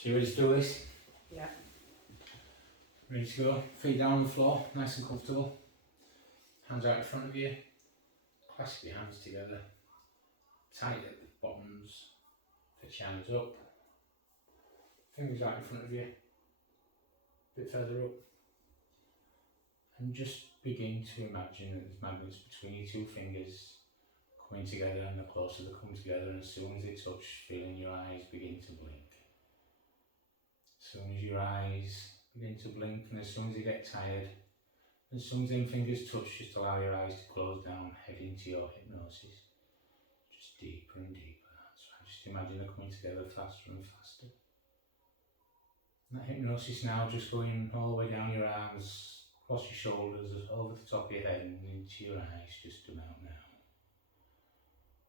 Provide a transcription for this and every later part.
So you ready to do this? Yeah. Ready to go? Feet down on the floor, nice and comfortable. Hands out in front of you. Clasp your hands together. Tight at the bottoms. Fix your hands up. Fingers out in front of you. A bit further up. And just begin to imagine that there's magnets between your two fingers coming together, and the closer they come together, and as soon as they touch, feeling your eyes begin to blink. As soon as your eyes begin to blink, and as soon as you get tired, as soon as them fingers touch, just allow your eyes to close down, head into your hypnosis. Just deeper and deeper. That's right, just imagine they're coming together faster and faster. And that hypnosis now just going all the way down your arms, across your shoulders, over the top of your head and into your eyes, just about now.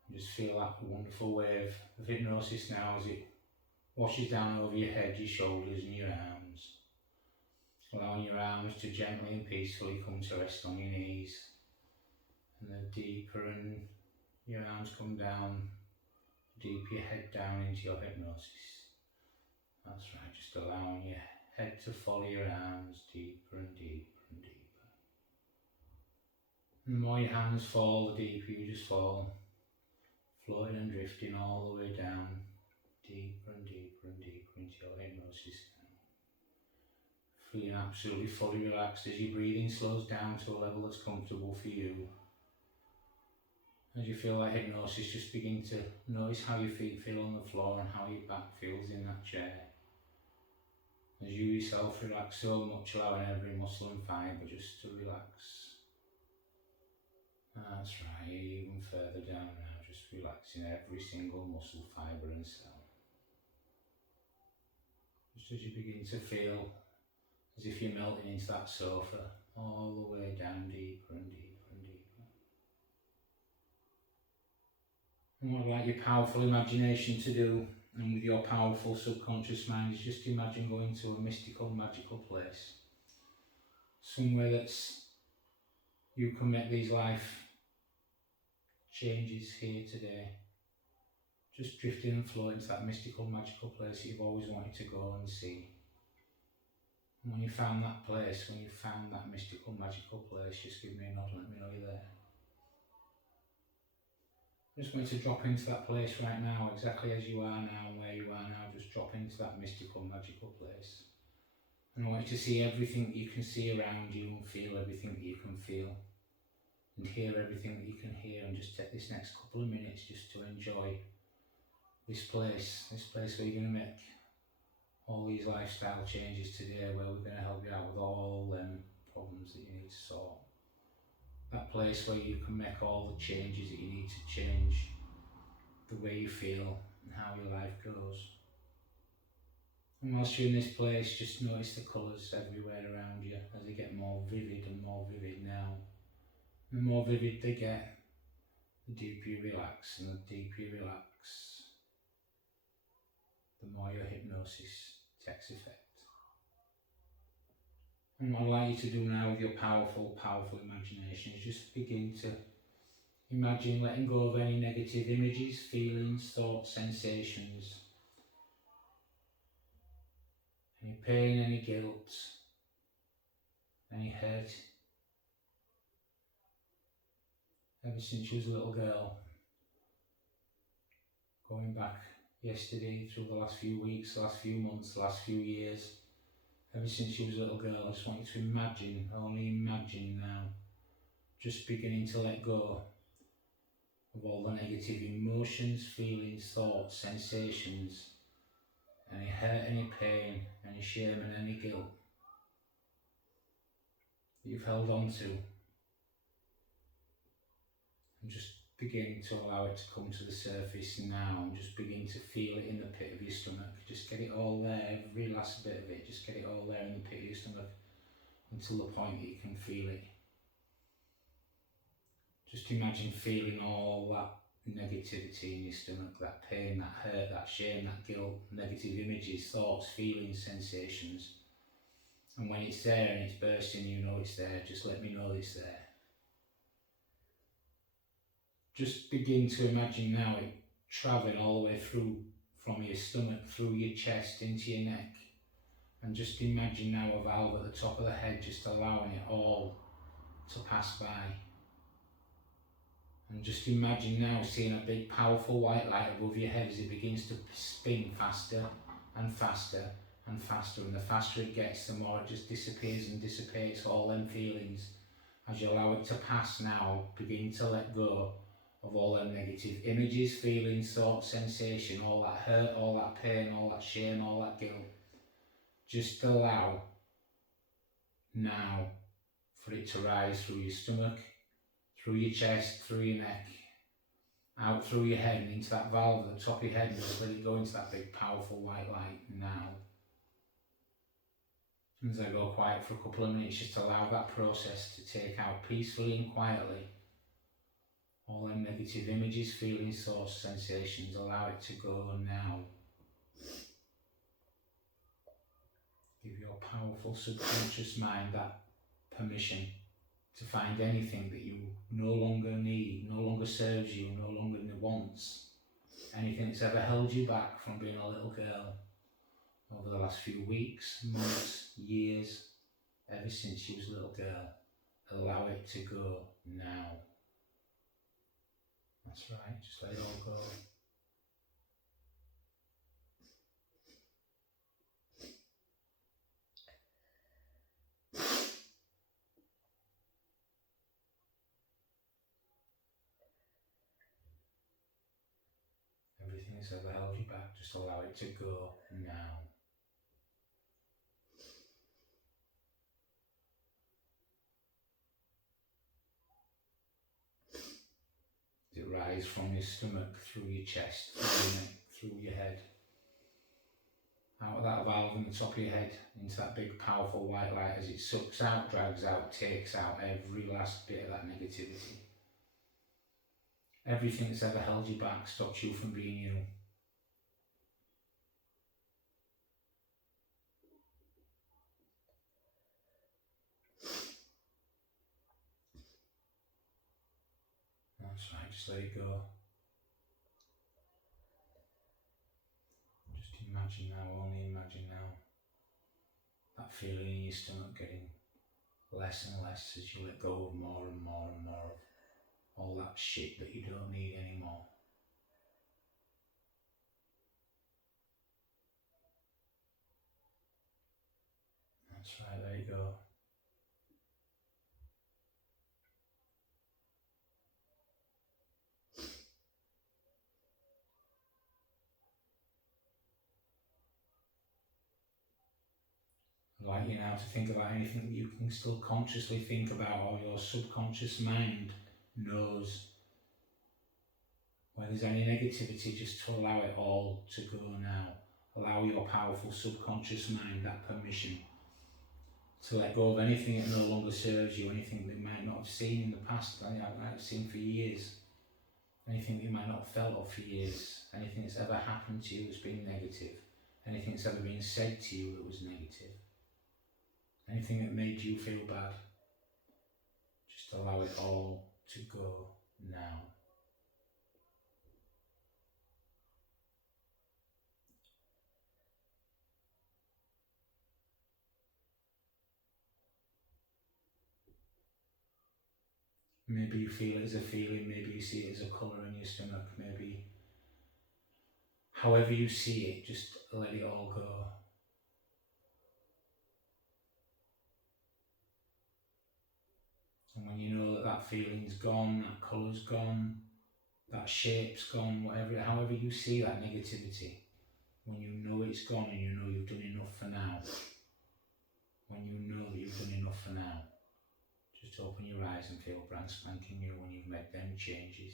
And just feel that wonderful wave of hypnosis now as it washes down over your head, your shoulders and your arms. Allowing your arms to gently and peacefully come to rest on your knees. And the deeper and your arms come down, the deeper your head down into your hypnosis. That's right, just allowing your head to follow your arms deeper and deeper and deeper. And the more your hands fall, the deeper you just fall. Floating and drifting all the way down, deeper and deeper and deeper into your hypnosis now. Feeling absolutely fully relaxed as your breathing slows down to a level that's comfortable for you. As you feel that hypnosis, just begin to notice how your feet feel on the floor and how your back feels in that chair. As you yourself relax so much, allowing every muscle and fibre just to relax. That's right, even further down now, just relaxing every single muscle, fibre and cell. Just as you begin to feel as if you're melting into that sofa, all the way down deeper and deeper and deeper. And what I'd like your powerful imagination to do, and with your powerful subconscious mind, is just imagine going to a mystical, magical place. Somewhere that's, you can make these life changes here today. Just drifting and floating to that mystical, magical place that you've always wanted to go and see. And when you found that place, when you found that mystical, magical place, just give me a nod, let me know you're there. I just want you to drop into that place right now, exactly as you are now and where you are now. Just drop into that mystical, magical place. And I want you to see everything that you can see around you and feel everything that you can feel. And hear everything that you can hear, and just take this next couple of minutes just to enjoy this place where you're going to make all these lifestyle changes today, where we're going to help you out with all them problems that you need to sort. That place where you can make all the changes that you need to change the way you feel and how your life goes. And whilst you're in this place, just notice the colours everywhere around you as they get more vivid and more vivid now. The more vivid they get, the deeper you relax, and the deeper you relax, the more your hypnosis takes effect. And what I'd like you to do now with your powerful, powerful imagination is just begin to imagine letting go of any negative images, feelings, thoughts, sensations, any pain, any guilt, any hurt. Ever since you was a little girl, going back yesterday through the last few weeks, the last few months, the last few years, ever since you was a little girl, I just want you to imagine, only imagine now, just beginning to let go of all the negative emotions, feelings, thoughts, sensations, any hurt, any pain, any shame and any guilt that you've held on to. And just begin to allow it to come to the surface now, and just begin to feel it in the pit of your stomach. Just get it all there, every last bit of it, just get it all there in the pit of your stomach until the point that you can feel it. Just imagine feeling all that negativity in your stomach, that pain, that hurt, that shame, that guilt, negative images, thoughts, feelings, sensations. And when it's there and it's bursting, you know it's there, just let me know it's there. Just begin to imagine now it travelling all the way through from your stomach through your chest into your neck. And just imagine now a valve at the top of the head, just allowing it all to pass by. And just imagine now seeing a big powerful white light above your head as it begins to spin faster and faster and faster. And the faster it gets, the more it just disappears and dissipates all them feelings. As you allow it to pass now, begin to let go of all them negative images, feelings, thoughts, sensation, all that hurt, all that pain, all that shame, all that guilt. Just allow now for it to rise through your stomach, through your chest, through your neck, out through your head and into that valve at the top of your head, and just let it go into that big powerful white light now. As I go quiet for a couple of minutes, just allow that process to take out peacefully and quietly all them negative images, feelings, thoughts, sensations. Allow it to go now. Give your powerful subconscious mind that permission to find anything that you no longer need, no longer serves you, no longer wants. Anything that's ever held you back from being a little girl over the last few weeks, months, years, ever since you was a little girl. Allow it to go now. That's right, just let it all go. Everything that's ever held you back, just allow it to go now. It rises from your stomach, through your chest, through your neck, through your head. Out of that valve in the top of your head, into that big powerful white light as it sucks out, drags out, takes out every last bit of that negativity. Everything that's ever held you back, stops you from being you. That's right, just let it go. Just imagine now, only imagine now, that feeling in your stomach getting less and less as you let go of more and more and more of all that shit that you don't need anymore. That's right, there you go. I'd like you now to think about anything that you can still consciously think about, or your subconscious mind knows. Where there's any negativity, just to allow it all to go now. Allow your powerful subconscious mind that permission to let go of anything that no longer serves you, anything that you might not have seen in the past, that you might have seen for years, anything that you might not have felt of for years, anything that's ever happened to you that's been negative, anything that's ever been said to you that was negative, anything that made you feel bad. Just allow it all to go now. Maybe you feel it as a feeling, maybe you see it as a colour in your stomach, maybe however you see it, just let it all go. And when you know that that feeling's gone, that colour's gone, that shape's gone, whatever, however you see that negativity, when you know it's gone and you know you've done enough for now, when you know that you've done enough for now, just open your eyes and feel brand spanking new when you've made them changes.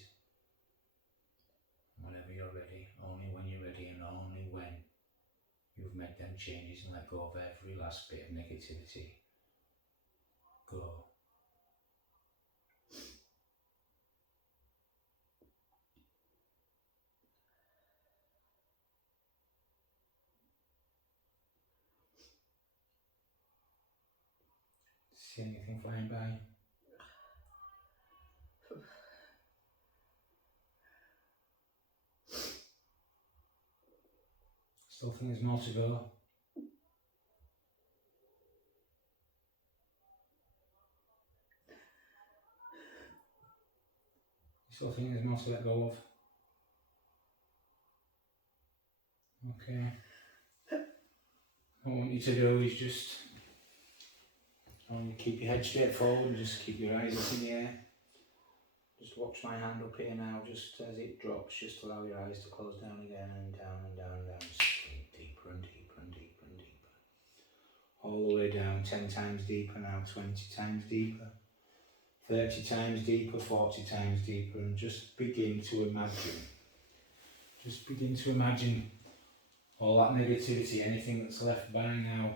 Whenever you're ready, only when you're ready and only when you've made them changes and let go of every last bit of negativity. Go. See anything flying by? Still think there's more to go. Still think there's more to let go of. Okay. What I want you to do is just, I want you to keep your head straight forward and just keep your eyes up in the air. Just watch my hand up here now, just as it drops, just allow your eyes to close down again and down and down and down. Just deeper and deeper and deeper and deeper. All the way down, 10 times deeper now, 20 times deeper, 30 times deeper, 40 times deeper, and just begin to imagine. Just begin to imagine all that negativity, anything that's left by now,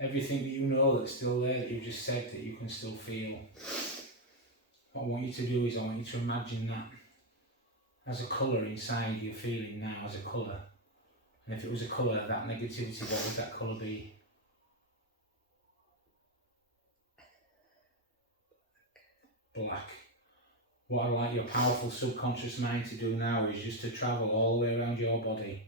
everything that you know that's still there, that you've just said that you can still feel. What I want you to do is I want you to imagine that as a colour inside you're feeling now, as a colour. And if it was a colour, that negativity, what would that colour be? Black. What I'd like your powerful subconscious mind to do now is just to travel all the way around your body.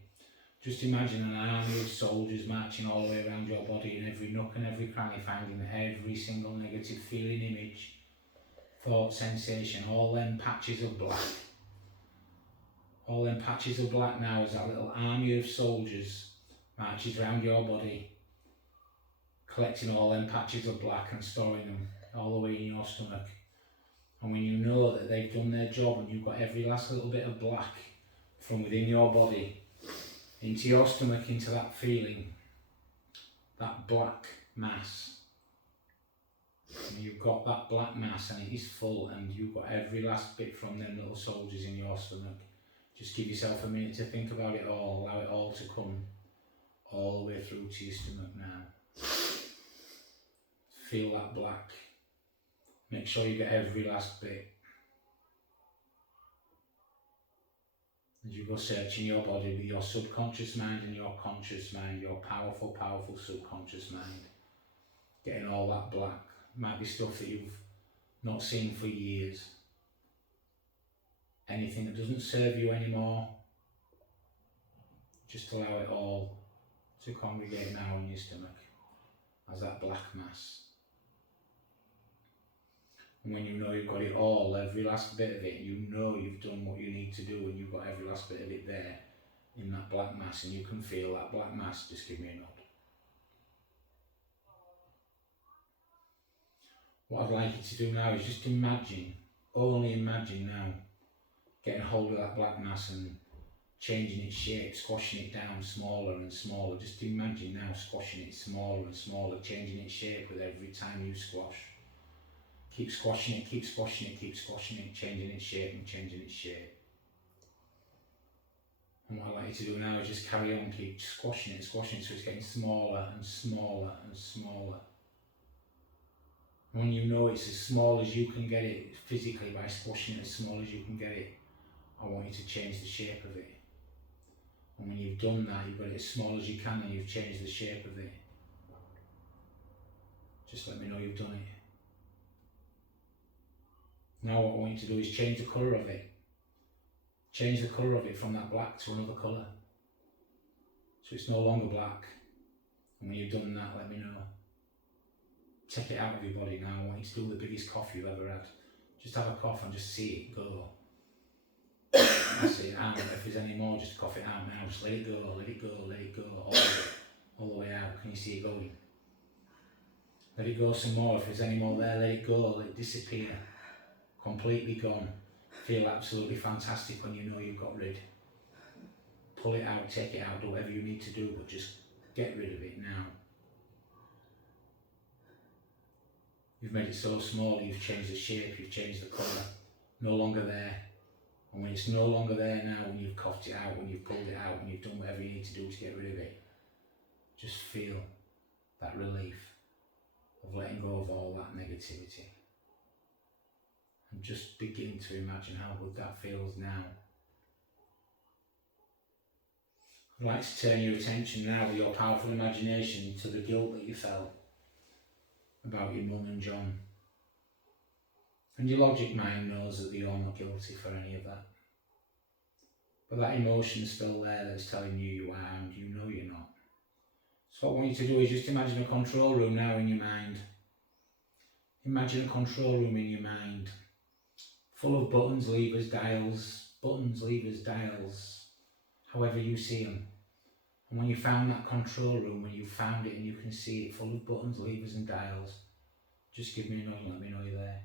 Just imagine an army of soldiers marching all the way around your body, in every nook and every cranny, finding every single negative feeling, image, thought, sensation, all them patches of black. All them patches of black now as that little army of soldiers marches around your body, collecting all them patches of black and storing them all the way in your stomach. And when you know that they've done their job and you've got every last little bit of black from within your body into your stomach, into that feeling, that black mass. And you've got that black mass and it is full, and you've got every last bit from them little soldiers in your stomach. Just give yourself a minute to think about it all, allow it all to come all the way through to your stomach now. Feel that black. Make sure you get every last bit. As you go searching your body with your subconscious mind and your conscious mind, your powerful, powerful subconscious mind, getting all that black. Might be stuff that you've not seen for years. Anything that doesn't serve you anymore, just allow it all to congregate now in your stomach as that black mass. And when you know you've got it all, every last bit of it, you know you've done what you need to do, and you've got every last bit of it there in that black mass, and you can feel that black mass. Just give me a nod. What I'd like you to do now is just imagine, only imagine now, getting hold of that black mass and changing its shape, squashing it down smaller and smaller. Just imagine now squashing it smaller and smaller, changing its shape with every time you squash. Keep squashing it, keep squashing it, keep squashing it, changing its shape and changing its shape. And what I'd like you to do now is just carry on, keep squashing it so it's getting smaller and smaller and smaller. And when you know it's as small as you can get it physically, by squashing it as small as you can get it, I want you to change the shape of it. And when you've done that, you've got it as small as you can and you've changed the shape of it. Just let me know you've done it. Now what I want you to do is change the colour of it. Change the colour of it from that black to another colour. So it's no longer black. And when you've done that, let me know. Take it out of your body now. I want you to do the biggest cough you've ever had. Just have a cough and just see it go. That's it out. If there's any more, just cough it out now. Just let it go, let it go, let it go. All the way out. Can you see it going? Let it go some more. If there's any more there, let it go, let it disappear. Completely gone. Feel absolutely fantastic when you know you've got rid. Pull it out, take it out, do whatever you need to do, but just get rid of it now. You've made it so small, you've changed the shape, you've changed the colour. No longer there. And when it's no longer there now, when you've coughed it out, when you've pulled it out, when you've done whatever you need to do to get rid of it, just feel that relief of letting go of all that negativity. And just begin to imagine how good that feels now. I'd like to turn your attention now with your powerful imagination to the guilt that you felt about your mum and John. And your logic mind knows that you're not guilty for any of that. but that emotion's still there that's telling you you are and you know you're not. So what I want you to do is just imagine a control room now in your mind. Imagine a control room in your mind, full of buttons, levers, dials, however you see them. And when you found that control room, when you found it and you can see it full of buttons, levers and dials, just give me a nod and let me know you're there.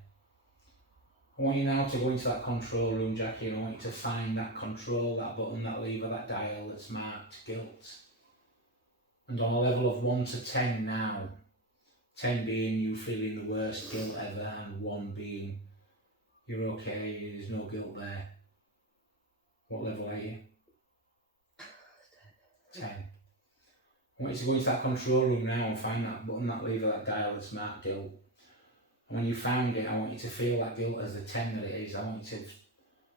I want you now to go into that control room, Jackie, and I want you to find that control, that button, that lever, that dial that's marked guilt. And on a level of 1 to 10 now, 10 being you feeling the worst guilt ever, and 1 being you're okay, there's no guilt there. What level are you? 10. I want you to go into that control room now and find that button, that lever, that dial that's marked guilt. And when you found it, I want you to feel that guilt as the 10 that it is. I want you to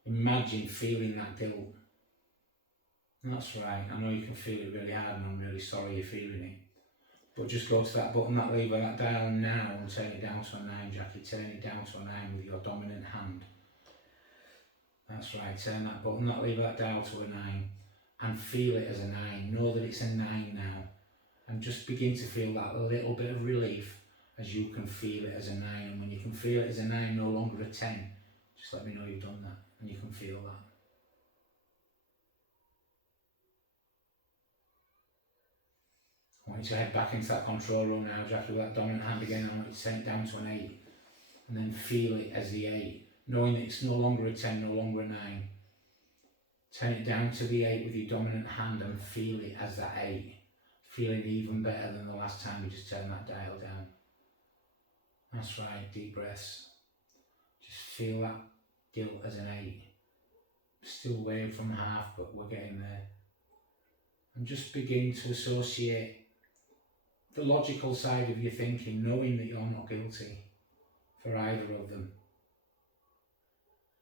imagine feeling that guilt. And that's right, I know you can feel it really hard and I'm really sorry you're feeling it. But just go to that button, that lever, that dial now and turn it down to a 9, Jackie. Turn it down to a 9 with your dominant hand. That's right, turn that button, that lever, that dial to a 9 and feel it as a 9. Know that it's a 9 now. And just begin to feel that little bit of relief as you can feel it as a 9. And when you can feel it as a 9, no longer a 10, just let me know you've done that and you can feel that. I want you to head back into that control room now, Jackie, with that dominant hand again. I want you to turn it down to an 8 and then feel it as the 8, knowing that it's no longer a 10, no longer a 9. Turn it down to the 8 with your dominant hand and feel it as that 8, feeling even better than the last time you just turned that dial down. That's right, deep breaths. Just feel that guilt as an 8. Still way from half, but we're getting there. And just begin to associate the logical side of your thinking, knowing that you're not guilty for either of them.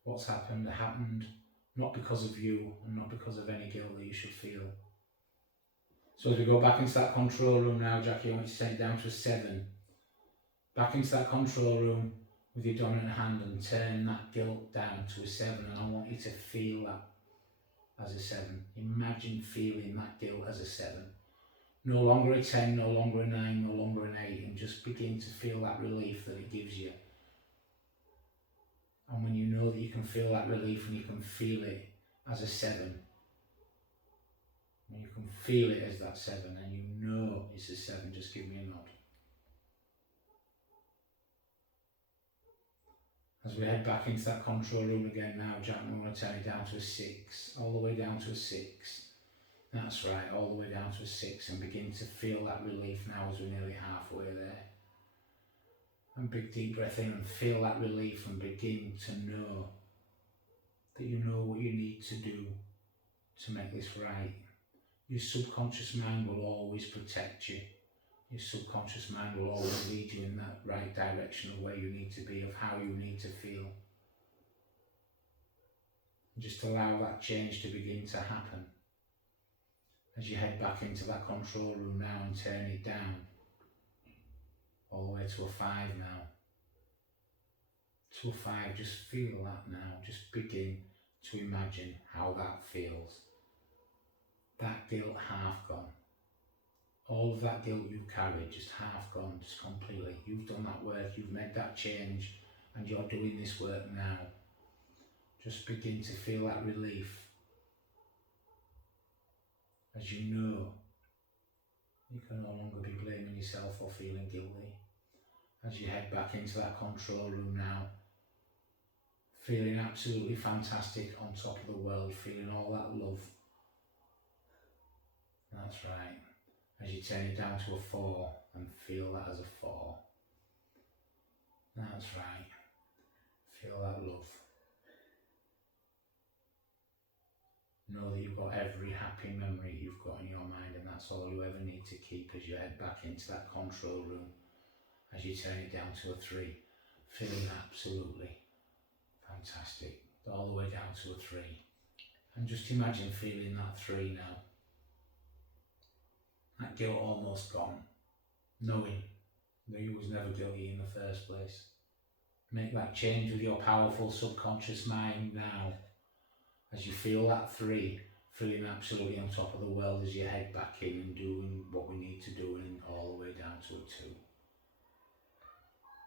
What's happened not because of you and not because of any guilt that you should feel. So as we go back into that control room now, Jackie, I want you to take it down to a 7. Back into that control room with your dominant hand and turn that guilt down to a 7, and I want you to feel that as a 7. Imagine feeling that guilt as a 7. No longer a 10, no longer a 9, no longer an 8, and just begin to feel that relief that it gives you. And when you know that you can feel that relief and you can feel it as a 7, when you can feel it as that 7 and you know it's a 7, just give me a nod. As we head back into that control room again now, Jack, I'm going to turn it down to a 6, all the way down to a 6. That's right, all the way down to a 6, and begin to feel that relief now as we're nearly halfway there. And big deep breath in and feel that relief and begin to know that you know what you need to do to make this right. Your subconscious mind will always protect you. Your subconscious mind will always lead you in that right direction of where you need to be, of how you need to feel. And just allow that change to begin to happen. As you head back into that control room now and turn it down, all the way to a 5 now. To a 5, just feel that now. Just begin to imagine how that feels. That guilt half gone. All of that guilt you've carried, just half gone, just completely. You've done that work, you've made that change, and you're doing this work now. Just begin to feel that relief. As you know, you can no longer be blaming yourself or feeling guilty. As you head back into that control room now, feeling absolutely fantastic, on top of the world, feeling all that love. That's right. As you turn it down to a 4 and feel that as a 4. That's right. Feel that love. Know that you've got every happy memory you've got in your mind, and that's all you ever need to keep as you head back into that control room. As you turn it down to a 3, feeling absolutely fantastic, all the way down to a 3. And just imagine feeling that 3 now. That guilt almost gone, knowing that you was never guilty in the first place. Make that change with your powerful subconscious mind now. As you feel that 3, feeling absolutely on top of the world as you head back in and doing what we need to do, and all the way down to a 2.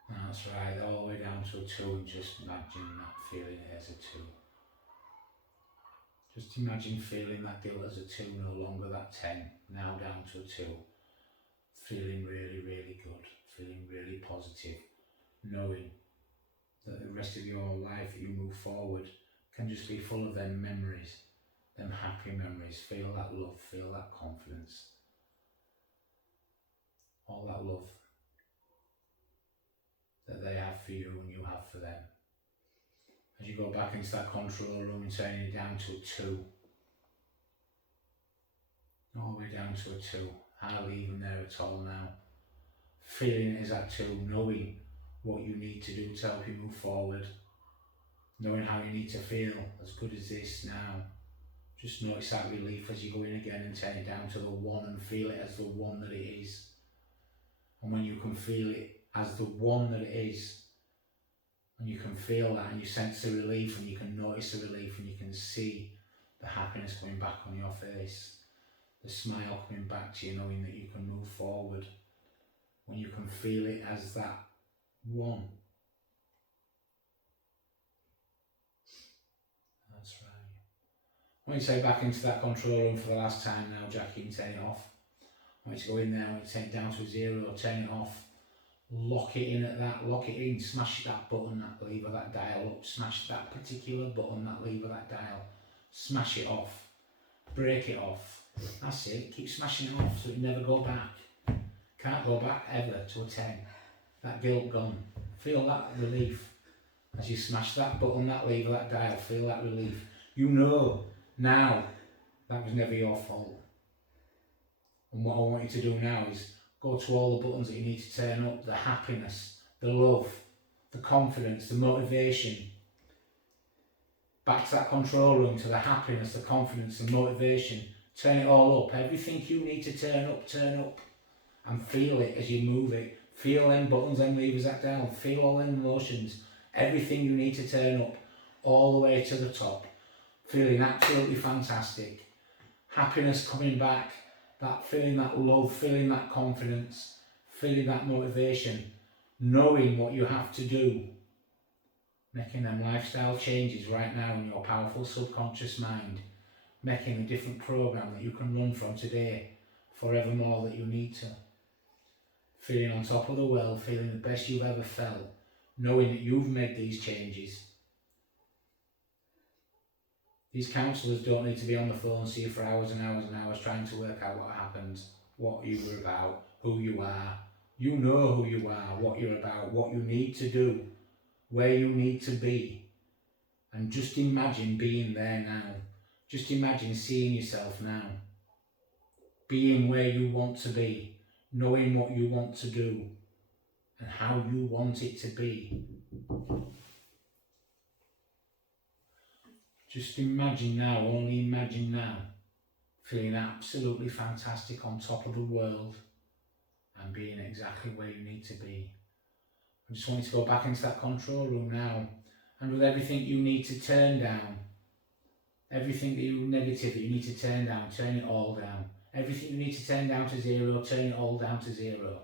That's right, all the way down to a 2, and just imagine that feeling it as a 2. Just imagine feeling that guilt as a 2, no longer that 10, now down to a 2. Feeling really, really good, feeling really positive, knowing that the rest of your life that you move forward can just be full of them memories, them happy memories. Feel that love, feel that confidence, all that love that they have for you and you have for them. As you go back into that control room and turning it down to a 2, all the way down to a 2, hardly even there at all now. Feeling it as that 2, knowing what you need to do to help you move forward, knowing how you need to feel as good as this now. Just notice that relief as you go in again and turn it down to the 1 and feel it as the 1 that it is. And when you can feel it as the 1 that it is, and you can feel that and you sense the relief and you can notice the relief and you can see the happiness coming back on your face, the smile coming back to you, knowing that you can move forward. When you can feel it as that 1. That's right. I want you to take back into that control room for the last time now, Jackie, and turn it off. I want you to go in there and take it down to a 0, turn it off. Lock it in at that, lock it in, smash that button, that lever, that dial up, smash that particular button, that lever, that dial, smash it off, break it off. That's it, keep smashing it off so it never go back. Can't go back ever to a 10. That guilt gone. Feel that relief as you smash that button, that lever, that dial, feel that relief. You know now that was never your fault. And what I want you to do now is go to all the buttons that you need to turn up, the happiness, the love, the confidence, the motivation. Back to that control room, to the happiness, the confidence, the motivation. Turn it all up. Everything you need to turn up. And feel it as you move it. Feel them buttons, them levers, that down. Feel all them emotions. Everything you need to turn up, all the way to the top. Feeling absolutely fantastic. Happiness coming back. That feeling that love, feeling that confidence, feeling that motivation, knowing what you have to do, making them lifestyle changes right now in your powerful subconscious mind, making a different program that you can run from today, forevermore that you need to. Feeling on top of the world, feeling the best you've ever felt, knowing that you've made these changes. These counsellors don't need to be on the phone to you for hours and hours and hours trying to work out what happened, what you were about, who you are. You know who you are, what you're about, what you need to do, where you need to be. And just imagine being there now. Just imagine seeing yourself now. Being where you want to be, knowing what you want to do and how you want it to be. Just imagine now, only imagine now, feeling absolutely fantastic on top of the world and being exactly where you need to be. I just want you to go back into that control room now, and with everything you need to turn down, everything that you negative that you need to turn down, turn it all down. Everything you need to turn down to 0, turn it all down to 0.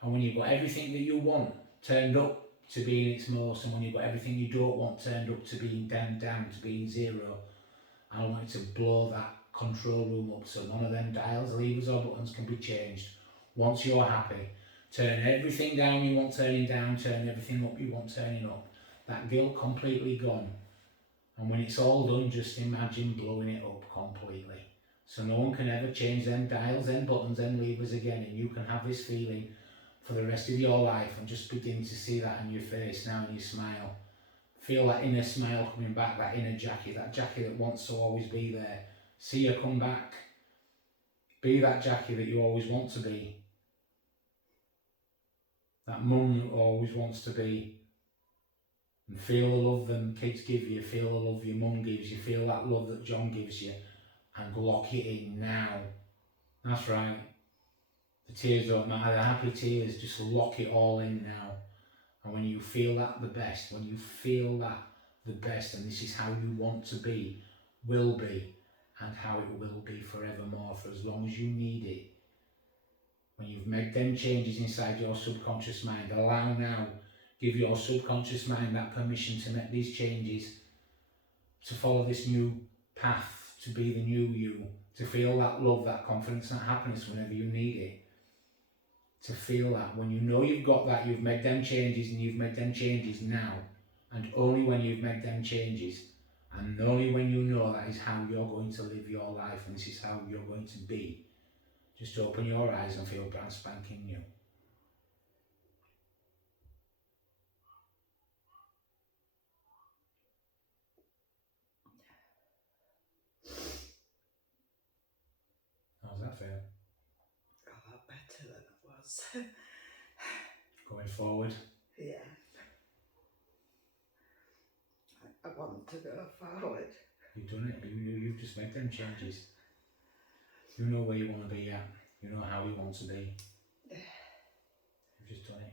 And when you've got everything that you want turned up to being its most, and when you've got everything you don't want turned up to being down to being 0, I want you to blow that control room up so none of them dials, levers or buttons can be changed. Once you're happy, turn everything down you want turning down, turn everything up you want turning up. That guilt completely gone. And when it's all done, just imagine blowing it up completely. So no one can ever change them dials, them buttons, them levers again, and you can have this feeling for the rest of your life, and just begin to see that in your face now, and you smile. Feel that inner smile coming back, that inner Jackie, that Jackie that wants to always be there. See her come back. Be that Jackie that you always want to be. That mum that always wants to be. And feel the love them kids give you, feel the love your mum gives you, feel that love that John gives you, and lock it in now. That's right. The tears don't matter, the happy tears, just lock it all in now. And when you feel that the best, when you feel that the best, and this is how you want to be, will be and how it will be forevermore for as long as you need it. When you've made them changes inside your subconscious mind, allow now, give your subconscious mind that permission to make these changes, to follow this new path, to be the new you, to feel that love, that confidence, that happiness whenever you need it. To feel that when you know you've got that, you've made them changes, and you've made them changes now, and only when you've made them changes, and only when you know that is how you're going to live your life, and this is how you're going to be, just open your eyes and feel brand spanking new. How's that feel? A lot better than it was. Going forward? Yeah. I want to go forward. You've done it. You've just made them changes. You know where you want to be at. You know how you want to be. You've just done it.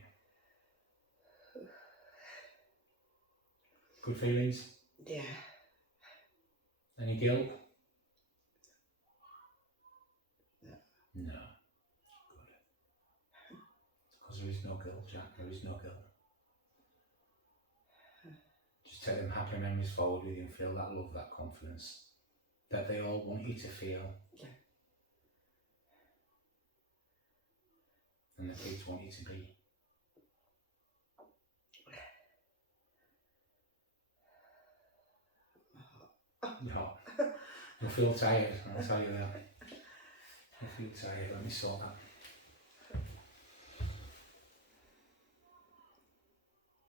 Good feelings? Yeah. Any guilt? No. No. Good. Because there is no guilt, Jack. There is no guilt. Just take them happy memories forward with you and feel that love, that confidence that they all want you to feel. Yeah. And the kids want you to be. No. You'll feel tired, I'll tell you that. You'll feel tired, let me sort that.